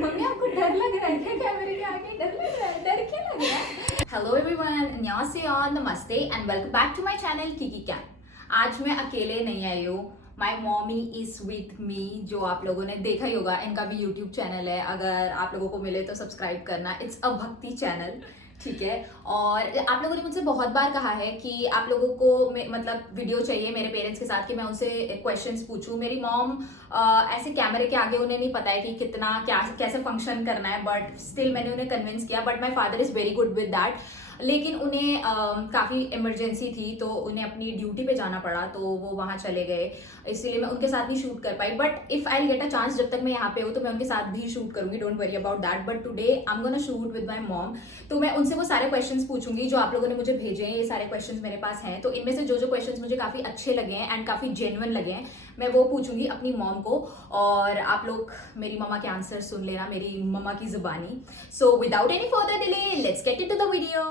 Mummy आपको डर लग रहा है क्या कैमरे के आगे? डर लग रहा है? डर क्यों लग रहा है? हेलो एवरीवन, अन्यॉन्सेयो, नमस्ते and welcome back to my channel किकी कैन। आज मैं अकेले नहीं आई हूँ, my mommy is with me, जो आप लोगों ने देखा ही होगा। इनका भी यूट्यूब चैनल है, अगर आप लोगों को मिले तो सब्सक्राइब करना। इट्स अ भक्ति चैनल, ठीक है। और आप लोगों ने मुझसे बहुत बार कहा है कि आप लोगों को मतलब वीडियो चाहिए मेरे पेरेंट्स के साथ कि मैं उनसे क्वेश्चंस पूछूं। मेरी मॉम ऐसे कैमरे के आगे उन्हें नहीं पता है कि कितना क्या कैसे फंक्शन करना है, बट स्टिल मैंने उन्हें कन्विंस किया। But my father is very good with that, लेकिन उन्हें काफ़ी इमरजेंसी थी तो उन्हें अपनी ड्यूटी पे जाना पड़ा, तो वो वहाँ चले गए, इसीलिए मैं उनके साथ नहीं शूट कर पाई। But if I get a chance, जब तक मैं यहाँ पे हूँ तो मैं उनके साथ भी शूट करूंगी, don't worry about that. But today I am gonna shoot with my mom, तो मैं उनसे वो सारे क्वेश्चंस पूछूंगी जो आप लोगों ने मुझे भेजे हैं। ये सारे क्वेश्चंस मेरे पास हैं, तो इनमें से जो जो क्वेश्चंस मुझे काफ़ी अच्छे लगे हैं एंड काफ़ी जेन्युइन लगे हैं, मैं वो पूछूंगी अपनी मॉम को, और आप लोग मेरी मम्मा के आंसर सुन लेना मेरी मम्मा की जुबानी। So without any further delay, let's get into the video.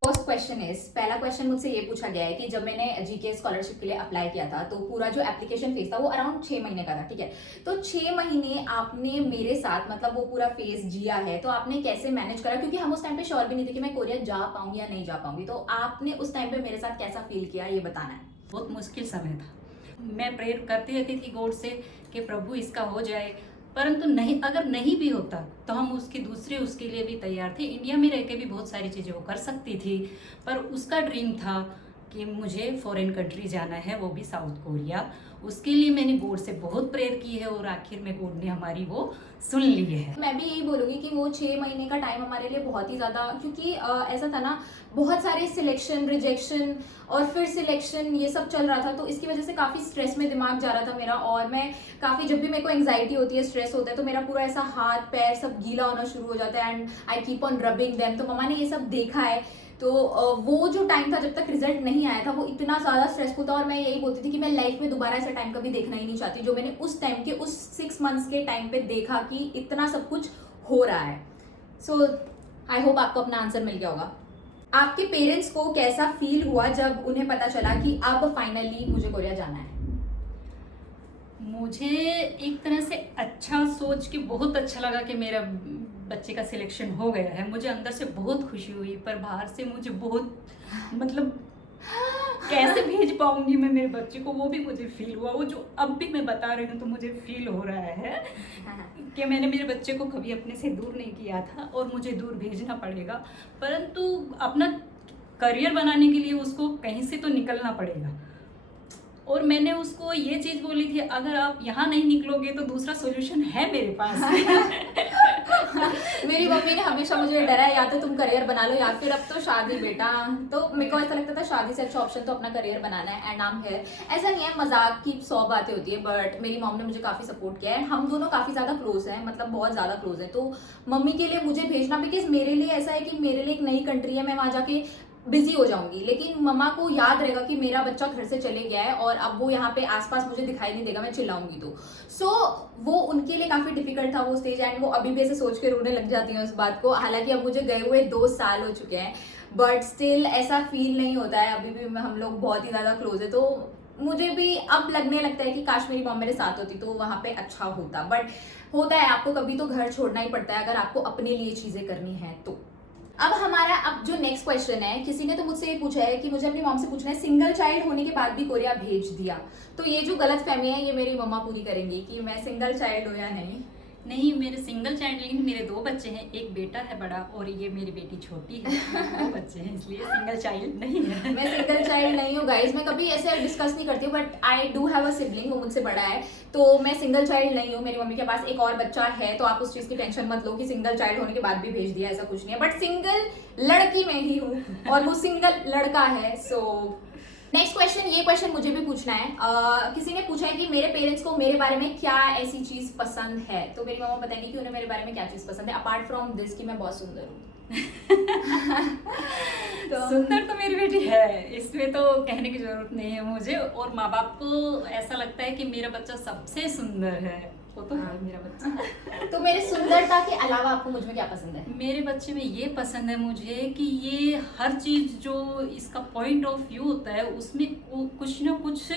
First question is, पहला क्वेश्चन मुझसे ये पूछा गया है कि जब मैंने जीके स्कॉलरशिप के लिए अप्लाई किया था तो पूरा जो एप्लीकेशन फेज था वो अराउंड 6 महीने का था, ठीक है। तो 6 महीने आपने मेरे साथ मतलब वो पूरा फेज जिया है, तो आपने कैसे मैनेज करा? क्योंकि हम उस टाइम पे श्योर भी नहीं थे कि मैं कोरिया जा पाऊंगी या नहीं जा पाऊंगी, तो आपने उस टाइम पे मेरे साथ कैसा फील किया, ये बताना है। बहुत मुश्किल समय था। मैं प्रेयर करती रहती थी गॉड से कि प्रभु इसका हो जाए, परंतु नहीं, अगर नहीं भी होता तो हम उसके लिए भी तैयार थे। इंडिया में रह के भी बहुत सारी चीज़ें वो कर सकती थी, पर उसका ड्रीम था कि मुझे फॉरेन कंट्री जाना है, वो भी साउथ कोरिया। उसके लिए मैंने गॉड से बहुत प्रेयर की है और आखिर में गॉड ने हमारी वो सुन ली है। मैं भी यही बोलूंगी कि वो 6 महीने का टाइम हमारे लिए बहुत ही ज़्यादा, क्योंकि ऐसा था ना, बहुत सारे सिलेक्शन रिजेक्शन और फिर सिलेक्शन ये सब चल रहा था, तो इसकी वजह से काफ़ी स्ट्रेस में दिमाग जा रहा था मेरा। और मैं काफ़ी, जब भी मेरे को एंग्जाइटी होती है, स्ट्रेस होता है, तो मेरा पूरा ऐसा हाथ पैर सब गीला होना शुरू हो जाता है and I keep on rubbing them. तो मम्मा ने ये सब देखा है, तो वो जो टाइम था जब तक रिजल्ट नहीं आया था वो इतना ज़्यादा स्ट्रेसफुल था, और मैं यही बोलती थी कि मैं लाइफ में दोबारा ऐसा टाइम कभी देखना ही नहीं चाहती जो मैंने उस टाइम के उस 6 मंथ्स के टाइम पे देखा कि इतना सब कुछ हो रहा है। सो आई होप आपको अपना आंसर मिल गया होगा। आपके पेरेंट्स को कैसा फील हुआ जब उन्हें पता चला कि अब फाइनली मुझे कोरिया जाना है? मुझे एक तरह से अच्छा सोच के बहुत अच्छा लगा कि मेरा बच्चे का सिलेक्शन हो गया है। मुझे अंदर से बहुत खुशी हुई, पर बाहर से मुझे बहुत मतलब कैसे भेज पाऊंगी मैं मेरे बच्चे को, वो भी मुझे फील हुआ। वो जो अब भी मैं बता रही हूँ तो मुझे फील हो रहा है कि मैंने मेरे बच्चे को कभी अपने से दूर नहीं किया था और मुझे दूर भेजना पड़ेगा, परंतु अपना करियर बनाने के लिए उसको कहीं से तो निकलना पड़ेगा। और मैंने उसको ये चीज़ बोली थी, अगर आप यहाँ नहीं निकलोगे तो दूसरा सोल्यूशन है मेरे पास। मेरी मम्मी ने हमेशा मुझे डरा है, या तो तुम करियर बना लो या फिर अब तो शादी बेटा। तो मेरे को ऐसा लगता था शादी से अच्छा ऑप्शन तो अपना करियर बनाना है एंड नाम है। ऐसा नहीं है, मजाक की 100 बातें होती है, बट मेरी मॉम ने मुझे काफ़ी सपोर्ट किया है। हम दोनों काफ़ी ज़्यादा क्लोज हैं, मतलब बहुत ज़्यादा क्लोज हैं। तो मम्मी के लिए मुझे भेजना, बिकॉज मेरे लिए ऐसा है कि मेरे लिए एक नई कंट्री है, मैं वहाँ जाके बिजी हो जाऊंगी, लेकिन मम्मा को याद रहेगा कि मेरा बच्चा घर से चले गया है और अब वो यहाँ पे आसपास मुझे दिखाई नहीं देगा, मैं चिल्लाऊंगी तो। सो वो उनके लिए काफी डिफिकल्ट था वो स्टेज, एंड वो अभी भी ऐसे सोच के रोने लग जाती हैं उस बात को। हालांकि अब मुझे गए हुए 2 साल हो चुके हैं, बट स्टिल ऐसा फील नहीं होता है, अभी भी हम लोग बहुत ही ज्यादा क्लोज है। तो मुझे भी अब लगने लगता है कि काश मेरी मॉम मेरे साथ होती तो वहां पे अच्छा होता। बट होता है, आपको कभी तो घर छोड़ना ही पड़ता है अगर आपको अपने लिए चीजें करनी है तो। अब हमारा अब जो नेक्स्ट क्वेश्चन है, किसी ने तो मुझसे ये पूछा है कि मुझे अपनी मॉम से पूछना है, सिंगल चाइल्ड होने के बाद भी कोरिया भेज दिया, तो ये जो गलत फहमी है ये मेरी मम्मा पूरी करेंगी कि मैं सिंगल चाइल्ड हूँ या नहीं। नहीं, मेरे सिंगल चाइल्ड, लेकिन मेरे 2 बच्चे हैं, एक बेटा है बड़ा और ये मेरी बेटी छोटी है। 2 बच्चे हैं, इसलिए सिंगल चाइल्ड नहीं है। मैं सिंगल चाइल्ड नहीं हूँ गाइज, मैं कभी ऐसे डिस्कस नहीं करती हूँ, but I do have a sibling, वो मुझसे बड़ा है, तो मैं सिंगल चाइल्ड नहीं हूँ। मेरी मम्मी के पास एक और बच्चा है, तो आप उस चीज की टेंशन मत लो कि सिंगल चाइल्ड होने के बाद भी भेज दिया, ऐसा कुछ नहीं है। बट सिंगल लड़की मैं ही हूँ और वो सिंगल लड़का है। सो नेक्स्ट क्वेश्चन, ये क्वेश्चन मुझे भी पूछना है। किसी ने पूछा है कि मेरे पेरेंट्स को मेरे बारे में क्या ऐसी चीज पसंद है, तो मेरी मम्मा बताएंगी कि उन्हें मेरे बारे में क्या चीज पसंद है, अपार्ट फ्रॉम दिस कि मैं बहुत सुंदर हूँ। तो सुंदर तो मेरी बेटी है, इसमें तो कहने की जरूरत नहीं है मुझे। और माँ बाप को ऐसा लगता है कि मेरा बच्चा सबसे सुंदर है, वो तो है मेरा बच्चा। तो मेरी सुंदरता के अलावा आपको मुझ में क्या पसंद है? मेरे बच्चे में ये पसंद है मुझे कि ये हर चीज़ जो इसका पॉइंट ऑफ व्यू होता है उसमें कुछ ना कुछ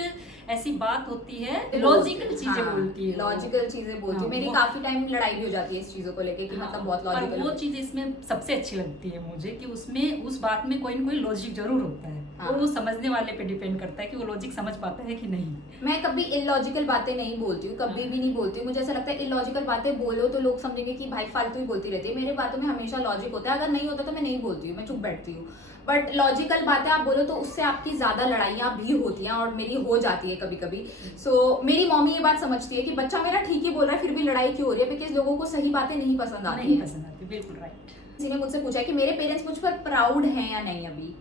ऐसी बात होती है, लॉजिकल चीजें बोलती है, लॉजिकल चीजें बोलती है। हाँ, मेरी वो- काफी टाइम लड़ाई भी हो जाती है इस चीजों को लेके कि हाँ, मतलब बहुत पर लॉजिकल। वो चीज इसमें सबसे अच्छी लगती है मुझे कि उसमें उस बात में कोई ना कोई लॉजिक जरूर होता है। हाँ। और वो समझने वाले पे डिपेंड करता है कि वो लॉजिक समझ पाता है कि नहीं। मैं कभी इलॉजिकल बातें नहीं बोलती हूँ, कभी भी नहीं बोलती हूँ। मुझे ऐसा लगता है इलॉजिकल बातें बोलो तो लोग समझेंगे कि भाई फालतू ही बोलती रहती है। मेरे बातों में हमेशा लॉजिक होता है, अगर नहीं होता तो मैं नहीं बोलती हूँ, मैं चुप बैठती हूँ। बट लॉजिकल बातें आप बोलो तो उससे आपकी ज्यादा लड़ाइयाँ भी होती हैं और मेरी हो जाती है कभी कभी। सो मेरी मम्मी ये बात समझती है कि बच्चा मेरा ठीक ही बोल रहा है, फिर भी लड़ाई क्यों हो रही है, बिकॉज लोगों को सही बातें नहीं पसंद आती नहीं हैं। पसंद आती, बिल्कुल राइट। किसी ने मुझसे पूछा है कि मेरे पेरेंट्स मुझ पर प्राउड हैं या नहीं अभी।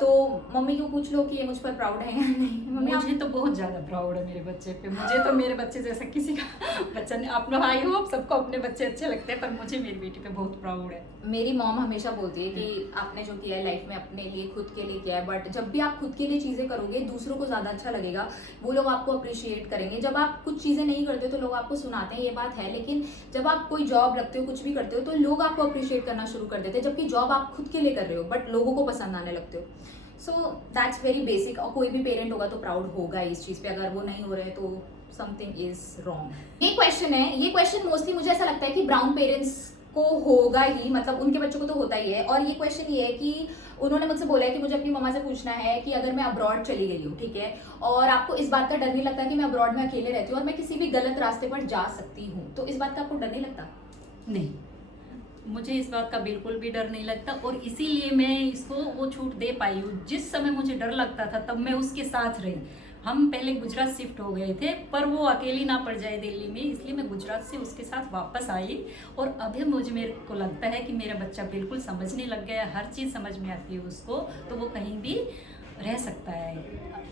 तो मम्मी को पूछ लो कि ये मुझ पर प्राउड है या नहीं। मम्मी मुझे तो बहुत ज्यादा प्राउड है मेरे बच्चे पे। मुझे तो मेरे बच्चे जैसा किसी का बच्चा नहीं। अपना भाई हो, सबको अपने बच्चे अच्छे लगते हैं, पर मुझे मेरी बेटी पे बहुत प्राउड है। मेरी मॉम हमेशा बोलती है कि आपने जो किया है लाइफ में अपने लिए खुद के लिए किया है, बट जब भी आप खुद के लिए चीजें करोगे दूसरों को ज्यादा अच्छा लगेगा, वो लोग आपको अप्रिशिएट करेंगे। जब आप कुछ चीजें नहीं करते हो तो लोग आपको सुनाते हैं, ये बात है, लेकिन जब आप कोई जॉब लगते हो, कुछ भी करते हो, तो लोग आपको अप्रिशिएट करना शुरू कर देते हैं, जबकि जॉब आप खुद के लिए कर रहे हो बट लोगों को पसंद आने लगते हो। So that's very basic. और कोई भी पेरेंट होगा तो प्राउड होगा इस चीज पे, अगर वो नहीं हो रहे तो समथिंग इज रॉन्ग। ये क्वेश्चन है, ये क्वेश्चन मोस्टली मुझे ऐसा लगता है कि ब्राउन पेरेंट्स को होगा ही, मतलब उनके बच्चों को तो होता ही है। और ये क्वेश्चन ये है कि उन्होंने मुझसे बोला है कि मुझे अपनी मम्मा से पूछना है कि अगर मैं अब्रॉड चली गई हूँ, ठीक है, और आपको इस बात का डर नहीं लगता कि मैं अब्रॉड में अकेले रहती हूँ और मैं किसी भी गलत रास्ते पर जा सकती हूँ, तो इस बात का आपको डर नहीं लगता? नहीं, मुझे इस बात का बिल्कुल भी डर नहीं लगता, और इसीलिए मैं इसको वो छूट दे पाई हूँ। जिस समय मुझे डर लगता था तब मैं उसके साथ रही। हम पहले गुजरात शिफ्ट हो गए थे, पर वो अकेली ना पड़ जाए दिल्ली में, इसलिए मैं गुजरात से उसके साथ वापस आई। और अभी मेरे को लगता है कि मेरा बच्चा बिल्कुल समझने लग गया, हर चीज़ समझ में आती है उसको, तो वो कहीं भी रह सकता है।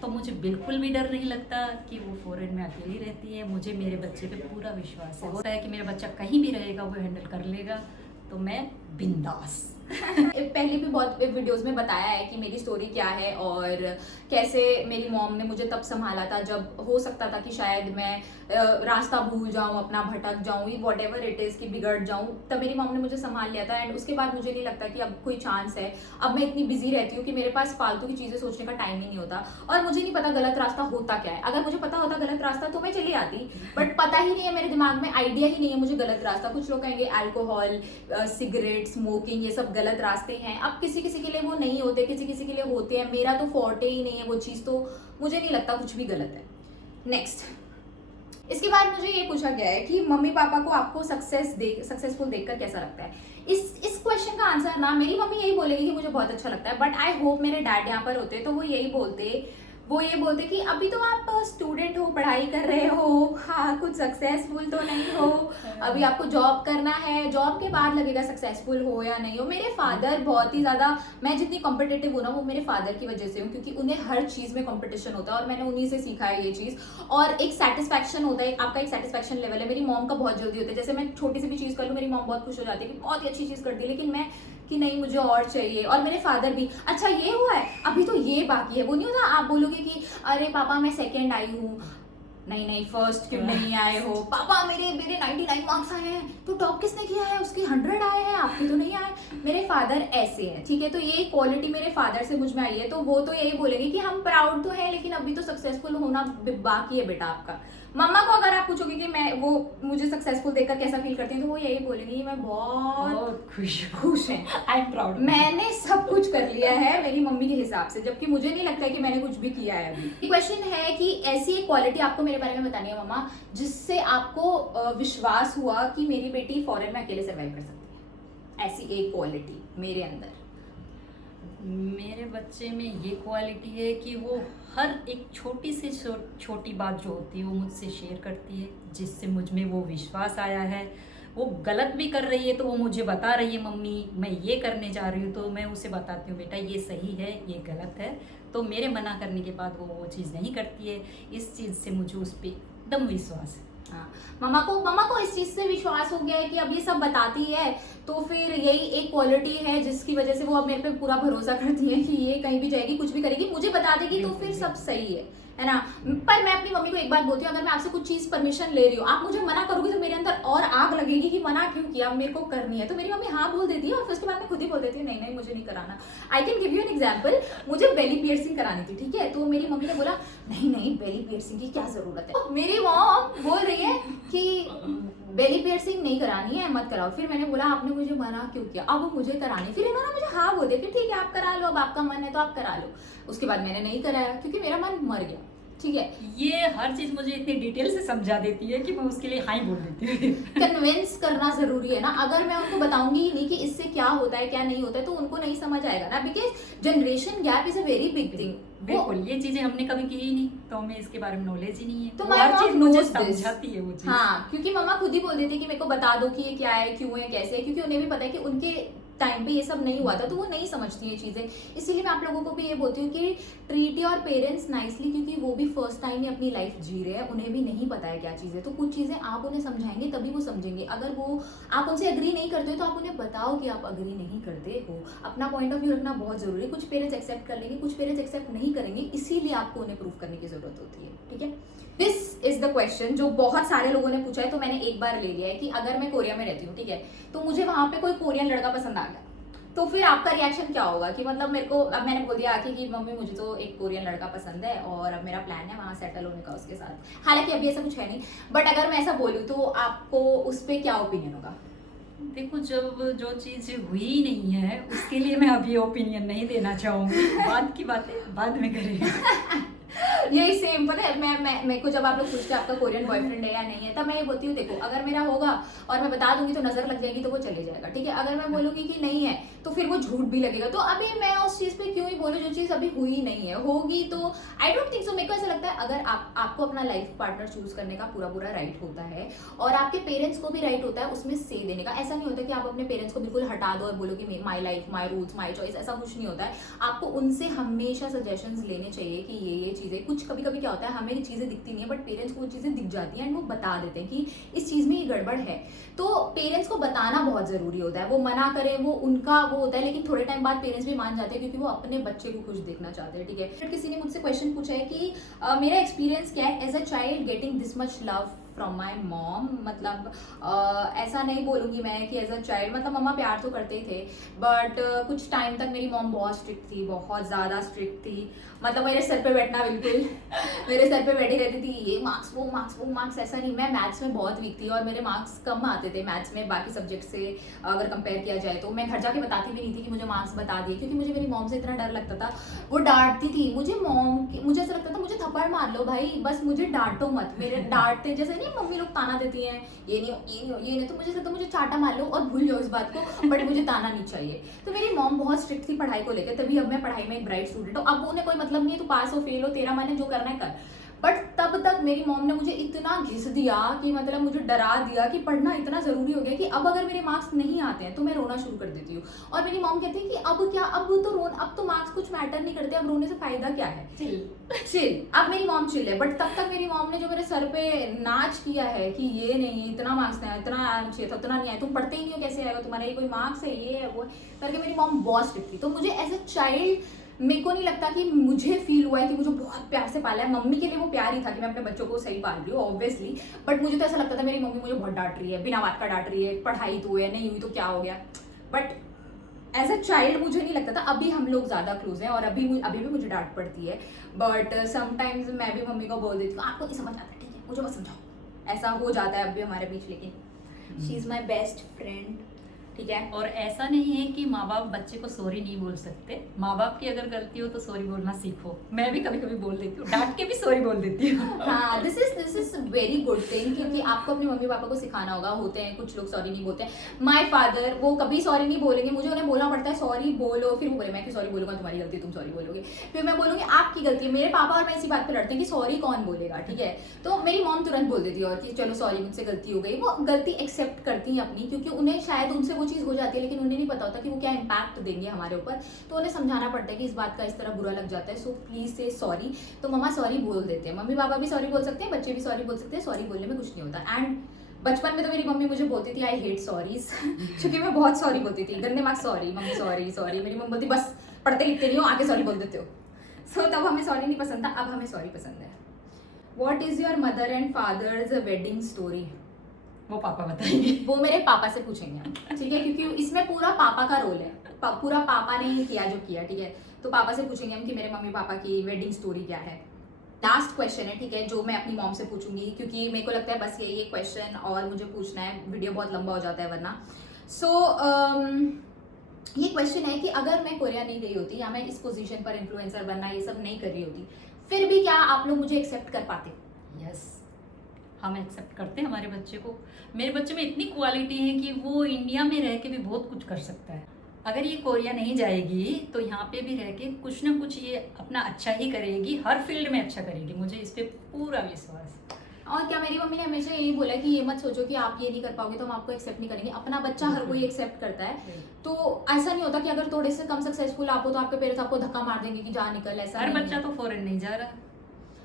तो मुझे बिल्कुल भी डर नहीं लगता कि वो फॉरेन में अकेली रहती है। मुझे मेरे बच्चे पे पूरा विश्वास है, होता है कि मेरा बच्चा कहीं भी रहेगा वो हैंडल कर लेगा, तो मैं बिंदास। पहले भी बहुत वीडियोस में बताया है कि मेरी स्टोरी क्या है और कैसे मेरी मॉम ने मुझे तब संभाला था जब हो सकता था कि शायद मैं रास्ता भूल जाऊं, अपना भटक जाऊं, वॉट एवर इट इज, कि बिगड़ जाऊं, तब मेरी मॉम ने मुझे संभाल लिया था। एंड उसके बाद मुझे नहीं लगता कि अब कोई चांस है। अब मैं इतनी बिजी रहती हूँ कि मेरे पास फालतू की चीजें सोचने का टाइम ही नहीं होता, और मुझे नहीं पता गलत रास्ता होता क्या है। अगर मुझे पता होता गलत रास्ता तो मैं चली आती, बट पता ही नहीं है, मेरे दिमाग में आइडिया ही नहीं है मुझे गलत रास्ता। कुछ लोग कहेंगे अल्कोहल, सिगरेट, स्मोकिंग, ये सब गलत रास्ते हैं। अब किसी किसी के लिए वो नहीं होते, किसी किसी के लिए होते हैं। मेरा तो फॉर्टे ही नहीं है वो चीज़, तो मुझे नहीं लगता कुछ भी गलत है। नेक्स्ट, इसके बाद मुझे ये पूछा गया है कि मम्मी पापा को आपको सक्सेसफुल देखकर कैसा लगता है। इस क्वेश्चन का आंसर ना, मेरी मम्मी यही बोलेगी कि मुझे बहुत अच्छा लगता है, बट आई होप मेरे डैड यहाँ पर होते तो वो ये बोलते कि अभी तो आप स्टूडेंट हो, पढ़ाई कर रहे हो, हाँ कुछ सक्सेसफुल तो नहीं हो, अभी आपको जॉब करना है, जॉब के बाद लगेगा सक्सेसफुल हो या नहीं हो। मेरे फादर बहुत ही ज़्यादा, मैं जितनी कॉम्पिटिटिव हूँ ना वो मेरे फादर की वजह से हूँ, क्योंकि उन्हें हर चीज़ में कॉम्पिटिशन होता है और मैंने उन्हीं से सीखा है ये चीज़। और एक सेटिस्फैक्शन होता है, आपका एक सेटिस्फैक्शन लेवल है। मेरी मॉम का बहुत जल्दी होता है, जैसे मैं छोटी सी भी चीज़ कर लूँ मेरी मॉम बहुत खुश हो जाती है कि बहुत ही अच्छी चीज़ कर दी, लेकिन मैं कि नहीं मुझे और चाहिए। और मेरे फादर भी, अच्छा ये हुआ है, अभी तो ये बाकी है। वो नहीं होता, आप बोलोगे कि अरे पापा मैं सेकंड आई हूँ, नहीं फर्स्ट क्यों नहीं आए हो, पापा मेरे 99 मार्क्स आए हैं, तो टॉप किसने किया है, उसके 100 आए हैं, आपके तो नहीं आए। मेरे फादर ऐसे हैं, ठीक है, तो ये क्वालिटी मेरे फादर से मुझ में आई है, तो वो तो यही बोलेंगे कि हम प्राउड तो है लेकिन अभी तो सक्सेसफुल होना बाकी है बेटा आपका। मम्मा को अगर आप पूछोगे कि मैं वो मुझे सक्सेसफुल देखकर कैसा फील करती हूँ, तो वो यही बोलेंगी मैं बहुत खुश है, आई एम प्राउड, मैंने सब कुछ कर लिया है मेरी मम्मी के हिसाब से, जबकि मुझे नहीं लगता है कि मैंने कुछ भी किया है अभी। क्वेश्चन है कि ऐसी एक क्वालिटी आपको मेरे बारे में बतानी है मम्मा, जिससे आपको विश्वास हुआ कि मेरी बेटी फॉरेन में अकेले सर्वाइव कर सकती है। ऐसी एक क्वालिटी मेरे अंदर, मेरे बच्चे में ये क्वालिटी है कि वो हर एक छोटी से छोटी बात जो होती है वो मुझसे शेयर करती है, जिससे मुझ में वो विश्वास आया है। वो गलत भी कर रही है तो वो मुझे बता रही है, मम्मी मैं ये करने जा रही हूँ, तो मैं उसे बताती हूँ बेटा ये सही है ये गलत है, तो मेरे मना करने के बाद वो चीज़ नहीं करती है। इस चीज़ से मुझे उस पर एकदम विश्वास है। हाँ, मम्मा को इस चीज से विश्वास हो गया है कि अब ये सब बताती है, तो फिर यही एक क्वालिटी है जिसकी वजह से वो अब मेरे पे पूरा भरोसा करती है कि ये कहीं भी जाएगी कुछ भी करेगी मुझे बता देगी तो फिर सब सही है ना। पर मैं अपनी मम्मी को एक बात बोलती हूँ, अगर मैं आपसे कुछ चीज परमिशन ले रही हूँ, आप मुझे मना करोगे तो मेरे अंदर और आग लगेगी कि मना क्यों किया, मेरे को करनी है। तो मेरी मम्मी हाँ बोल देती है और फिर उसके बाद मैं खुद ही बोल देती हूँ नहीं नहीं मुझे नहीं कराना। I can give you an example, मुझे बेली पियर्सिंग करानी थी, ठीक है, तो मेरी मम्मी ने बोला नहीं नहीं बेली पियर्सिंग की क्या जरूरत है। मेरी मॉम बोल रही है कि बेली पियर्सिंग नहीं करानी है मत कराओ। फिर मैंने बोला आपने मुझे मना क्यों किया, अब मुझे करानी। फिर इन्होंने मुझे हाँ बोल दिया कि ठीक है आप करा लो, अब आपका मन है तो आप करा लो। उसके बाद मैंने नहीं कराया क्योंकि मेरा मन मर गया, ठीक है। ये हर चीज मुझे इतनी डिटेल से समझा देती है कि मैं उसके लिए हाँ ही बोल देती हूँ। कन्विंस करना जरूरी है ना, अगर मैं उनको बताऊंगी ही नहीं कि इससे क्या होता है क्या नहीं होता है तो उनको नहीं समझ आएगा ना, because generation gap is a very big thing. बिल्कुल, ये चीजें हमने कभी की ही नहीं, तो हमें इसके बारे में नॉलेज ही नहीं है, तो वो हर चीज मुझे समझाती है वो चीज। हाँ, क्योंकि मम्मा खुद ही बोल देती है कि मेरे को बता दो कि ये क्या है, क्यों है, कैसे है, क्योंकि उन्हें भी पता है कि उनके टाइम पे ये सब नहीं हुआ था, तो वो नहीं समझती ये चीजें। इसीलिए मैं आप लोगों को भी ये बोलती हूँ कि ट्रीट योर पेरेंट्स नाइसली, क्योंकि वो भी फर्स्ट टाइम ही अपनी लाइफ जी रहे हैं, उन्हें भी नहीं पता है क्या चीज़ है। तो कुछ चीज़ें आप उन्हें समझाएंगे तभी वो समझेंगे। अगर वो आप उनसे अग्री नहीं करते हो तो आप उन्हें बताओ कि आप अग्री नहीं करते हो। अपना पॉइंट ऑफ व्यू रखना बहुत जरूरी है। कुछ पेरेंट्स एक्सेप्ट कर लेंगे, कुछ पेरेंट्स एक्सेप्ट नहीं करेंगे, इसीलिए आपको उन्हें प्रूव करने की जरूरत होती है, ठीक है। दिस इज द क्वेश्चन जो बहुत सारे लोगों ने पूछा है, तो मैंने एक बार ले लिया है कि अगर मैं कोरिया में रहती हूँ, ठीक है, तो मुझे वहां पे कोई कोरियन लड़का पसंद आ गया, तो फिर आपका रिएक्शन क्या होगा? कि मतलब मेरे को, अब मैंने बोल दिया आके कि मम्मी मुझे तो एक कोरियन लड़का पसंद है और अब मेरा प्लान है वहां सेटल होने का उसके साथ। हालांकि अभी ऐसा कुछ है नहीं, बट अगर मैं ऐसा बोलूँ तो आपको उस पर क्या ओपिनियन होगा? देखो, जब जो चीज हुई नहीं है उसके लिए मैं अभी ओपिनियन नहीं देना चाहूंगी। बाद की बातें बाद में करेंगे। यही सेम, पता है, मैं मेरे को जब आप लोग पूछते हैं आपका कोरियन बॉयफ्रेंड है या नहीं है, तब मैं ये बोलती हूँ देखो अगर मेरा होगा और मैं बता दूंगी तो नजर लग जाएगी तो वो चले जाएगा, ठीक है। अगर मैं बोलूंगी कि नहीं है तो फिर वो झूठ भी लगेगा। तो अभी मैं उस चीज पे क्यों ही बोलूं जो चीज अभी हुई नहीं है, होगी तो आई डोंट थिंक सो। मेरे को ऐसा लगता है अगर आपको अपना लाइफ पार्टनर चूज करने का पूरा पूरा राइट होता है और आपके पेरेंट्स को भी राइट होता है उसमें से देने का। ऐसा नहीं होता कि आप अपने पेरेंट्स को बिल्कुल हटा दो और बोलो कि my life my rules my choice, ऐसा कुछ नहीं होता है। आपको उनसे हमेशा सजेशंस लेने चाहिए कि ये चीजें, कुछ कभी कभी क्या होता है हमें चीजें दिखती नहीं है बट पेरेंट्स को वो चीजें दिख जाती हैं एंड वो बता देते हैं कि इस चीज में ये गड़बड़ है। तो पेरेंट्स को बताना बहुत जरूरी होता है। वो मना करें वो उनका वो होता है, लेकिन थोड़े टाइम बाद पेरेंट्स भी मान जाते हैं क्योंकि वो अपने बच्चे को खुश देखना चाहते हैं, ठीक है। फिर किसी ने मुझसे क्वेश्चन पूछा है कि मेरा एक्सपीरियंस क्या है as a child getting this much love from my mom. मतलब ऐसा नहीं बोलूंगी मैं कि एज अ चाइल्ड, मतलब मम्मा प्यार तो करते ही थे बट कुछ टाइम तक मेरी मॉम बहुत स्ट्रिक्ट थी, बहुत ज़्यादा स्ट्रिक्ट थी। मतलब मेरे सर पे बैठना बिल्कुल मेरे सर पे बैठी रहती थी, ये मार्क्स वो मार्क्स वो मार्क्स। ऐसा नहीं, मैं मैथ्स में बहुत वीक थी और मेरे मार्क्स कम आते थे मैथ्स में बाकी सब्जेक्ट से अगर कंपेयर किया जाए तो। मैं घर जाके बताती भी नहीं थी कि मुझे मार्क्स बता दिए, क्योंकि मुझे मेरी मॉम से इतना डर लगता था। वो डांटती थी मुझे, मुझे ऐसा लगता था मुझे थप्पड़ मार लो भाई, बस मुझे डांटो मत। मेरे डांटते जैसे नहीं मम्मी लोग ताना देती हैं ये नहीं हो ये नहीं हो ये नहीं, तो मुझे लगता मुझे चाटा मार लो और भूल जाओ इस बात को, बट मुझे ताना नहीं चाहिए। तो मेरी मॉम बहुत स्ट्रिक्ट थी पढ़ाई को लेकर, तभी अब मैं पढ़ाई में एक ब्राइट स्टूडेंट हूँ। अब उन्हें कोई मतलब नहीं है, तो पास हो फेल हो तेरा मन है जो करना है कर। बट तब तक मेरी मॉम ने मुझे इतना घिस दिया कि मतलब मुझे डरा दिया कि पढ़ना इतना जरूरी हो गया कि अब अगर मेरे मार्क्स नहीं आते हैं तो मैं रोना शुरू कर देती हूँ। और मेरी मॉम कहती है कि अब क्या, अब तो मार्क्स कुछ मैटर नहीं करते, अब रोने से फायदा क्या है, चिल। अब मेरी मॉम चिल है, बट तब तक मेरी मॉम ने जो मेरे सर पे नाच किया है कि ये नहीं, इतना मार्क्स नहीं, इतना आना चाहिए था, उतना नहीं आया, तुम पढ़ते ही नहीं हो, कैसे आएगा तुम्हारा, ये कोई मार्क्स है, ये है वो है करके मेरी मॉम बहुत स्ट्रिक्ट थी। तो मुझे एज अ चाइल्ड मेरे को नहीं लगता कि मुझे फील हुआ है कि मुझे बहुत प्यार से पाला है। मम्मी के लिए वो प्यार ही था कि मैं अपने बच्चों को सही पाल रही हूँ ऑब्वियसली, बट मुझे तो ऐसा लगता था मेरी मम्मी मुझे बहुत डांट रही है, बिना बात का डांट रही है, पढ़ाई तो है नहीं हुई तो क्या हो गया। बट एज अ चाइल्ड मुझे नहीं लगता था। अभी हम लोग ज़्यादा क्लोज हैं और अभी भी मुझे डांट पड़ती है, बट समटाइम्स मैं भी मम्मी को बोल देती हूँ आपको नहीं समझ आता, ठीक है मुझे मत समझाओ, ऐसा हो जाता है अभी हमारे बीच। लेकिन she is my best friend, ठीक है। और ऐसा नहीं है कि माँ बाप बच्चे को सॉरी नहीं बोल सकते। माँ बाप की अगर गलती हो तो सॉरी बोलना सीखो। मैं भी कभी कभी बोल देती हूँ, डांट के भी सॉरी बोल देती हूँ। हाँ, this is very good thing, क्योंकि आपको अपने मम्मी पापा को सिखाना होगा। होते हैं कुछ लोग सॉरी नहीं बोलते हैं। माय फादर वो कभी सॉरी नहीं बोलेंगे, मुझे उन्हें बोलना पड़ता है सॉरी बोलो, फिर वो बोले मैं क्यों सॉरी बोलूंगा, तुम्हारी गलती तुम सॉरी बोलोगे, फिर मैं बोलूंगी आपकी गलती है। मेरे पापा और मैं इसी बात पे लड़ते हैं कि सॉरी कौन बोलेगा, ठीक है। तो मेरी मॉम तुरंत बोल देती है और कि चलो सॉरी मुझसे गलती हो गई। वो गलती एक्सेप्ट करती हैं अपनी, क्योंकि उन्हें शायद उनसे वो चीज़ हो जाती है लेकिन उन्हें नहीं पता होता कि वो क्या इम्पैक्ट देंगे हमारे ऊपर। तो उन्हें समझाना पड़ता है कि इस बात का इस तरह बुरा लग जाता है, सो प्लीज से सॉरी। तो मम्मा सॉरी बोल देते हैं, मम्मी पापा भी सॉरी बोल सकते हैं, बच्चे भी सॉरी बोल सकते हैं, सॉरी बोलने में कुछ नहीं होता। एंड बचपन में तो मेरी मम्मी मुझे बोलती थी आई हेट सॉरीज क्योंकि मैं बहुत सॉरी बोलती थी, गंदे marks sorry mummy sorry sorry. मेरी मम्मी बोलती बस पढ़ते लिखते नहीं हो आगे सॉरी बोल देते हो। सो तब हमें सॉरी नहीं पसंद था, अब हमें सॉरी पसंद है। What is your mother and father's wedding story? वो पापा बताएंगे। वो मेरे पापा से पूछेंगे हम, ठीक है, क्योंकि इसमें पूरा पापा का रोल है, पूरा पापा ने ही किया जो किया, ठीक है। तो पापा से पूछेंगे हम कि मेरे मम्मी पापा की वेडिंग स्टोरी क्या है। लास्ट क्वेश्चन है, ठीक है, जो मैं अपनी मॉम से पूछूंगी, क्योंकि मेरे को लगता है बस यही एक क्वेश्चन और मुझे पूछना है, वीडियो बहुत लंबा हो जाता है वरना। ये क्वेश्चन है कि अगर मैं कोरिया नहीं गई होती या मैं इस पोजीशन पर इन्फ्लुएंसर बनना ये सब नहीं कर रही होती, फिर भी क्या आप लोग मुझे एक्सेप्ट कर पाते? यस, हम एक्सेप्ट करते हैं हमारे बच्चे को। मेरे बच्चे में इतनी क्वालिटी है कि वो इंडिया में रह के भी बहुत कुछ कर सकता है। अगर ये कोरिया नहीं जाएगी तो यहाँ पे भी रह के कुछ ना कुछ ये अपना अच्छा ही करेगी, हर फील्ड में अच्छा करेगी, मुझे इस पे पूरा विश्वास है। और क्या, मेरी मम्मी ने हमेशा यही बोला कि ये मत सोचो कि आप ये नहीं कर पाओगे तो हम आपको एक्सेप्ट नहीं करेंगे। अपना बच्चा हर कोई एक्सेप्ट करता है, तो ऐसा नहीं होता कि अगर थोड़े से कम सक्सेसफुल आप हो तो आपके पेरेंट्स आपको धक्का मार देंगे कि जा निकल, ऐसा हर नहीं बच्चा है। तो फॉरेन नहीं जा रहा,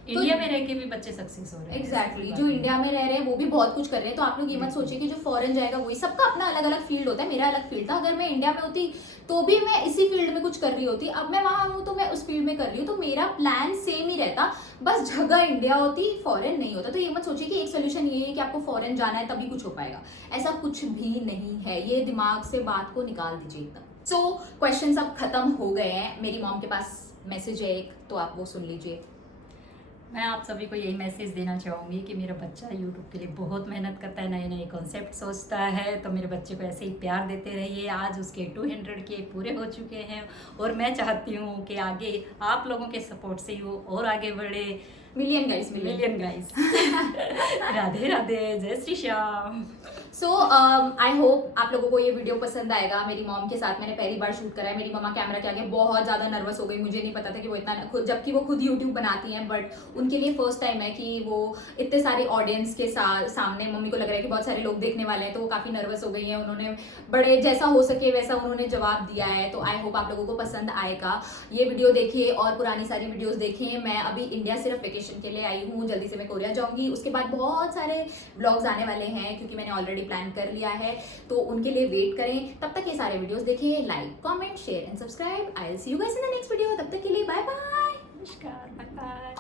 इंडिया में रह के भी बच्चे सक्सेस हो रहे हैं। एग्जैक्टली, जो इंडिया में रह रहे हैं वो भी बहुत कुछ कर रहे हैं। तो आप लोग ये मत सोचिए कि जो फॉरेन जाएगा वही, सबका अपना अलग अलग फील्ड होता है। मेरा अलग फील्ड था, अगर मैं इंडिया में होती तो भी मैं इसी फील्ड में कुछ कर रही होती। अब मैं वहां हूँ तो मैं उस फील्ड में कर रही हूँ, तो मेरा प्लान सेम ही रहता, बस जगह इंडिया होती, फॉरेन नहीं होता। तो ये मत सोचिए कि एक सोल्यूशन ये है कि आपको फॉरेन जाना है तभी कुछ हो पाएगा, ऐसा कुछ भी नहीं है। ये दिमाग से बात को निकाल दीजिए एकदम। सो क्वेश्चन अब खत्म हो गए हैं। मेरी मॉम के पास मैसेज है एक, तो आप वो सुन लीजिए। मैं आप सभी को यही मैसेज देना चाहूँगी कि मेरा बच्चा यूट्यूब के लिए बहुत मेहनत करता है, नए नए कॉन्सेप्ट सोचता है, तो मेरे बच्चे को ऐसे ही प्यार देते रहिए। आज उसके 200 के पूरे हो चुके हैं और मैं चाहती हूँ कि आगे आप लोगों के सपोर्ट से ही वो और आगे बढ़े। Million guys, million guys. Radhe Radhe, जय श्री श्याम। सो आई होप आप लोगों को ये वीडियो पसंद आएगा। मेरी मॉम के साथ मैंने पहली बार शूट करा है। मेरी मम्मा कैमरा के आगे बहुत ज़्यादा नर्वस हो गई, मुझे नहीं पता था कि वो इतना जबकि वो खुद यूट्यूब बनाती हैं, बट उनके लिए फर्स्ट टाइम है कि वो इतने सारे ऑडियंस के सामने, मम्मी को लग रहा है कि बहुत सारे लोग देखने वाले हैं, तो वो काफ़ी नर्वस हो गई हैं। उन्होंने बड़े जैसा हो सके वैसा उन्होंने जवाब दिया है। तो आई होप आप लोगों को पसंद आएगा। ये वीडियो देखिए और पुरानी सारी वीडियोज़ देखिए। मैं अभी इंडिया सिर्फ वेकेशन के लिए आई हूँ, जल्दी से मैं कोरिया जाऊँगी। उसके बाद बहुत सारे ब्लॉग्स आने वाले हैं क्योंकि मैंने ऑलरेडी प्लान कर लिया है, तो उनके लिए वेट करें। तब तक ये सारे वीडियोस देखिए, like, comment, share and subscribe. I will see you guys in the next video. तब तक के लिए बाय बाय। नमस्कार, बाय बाय।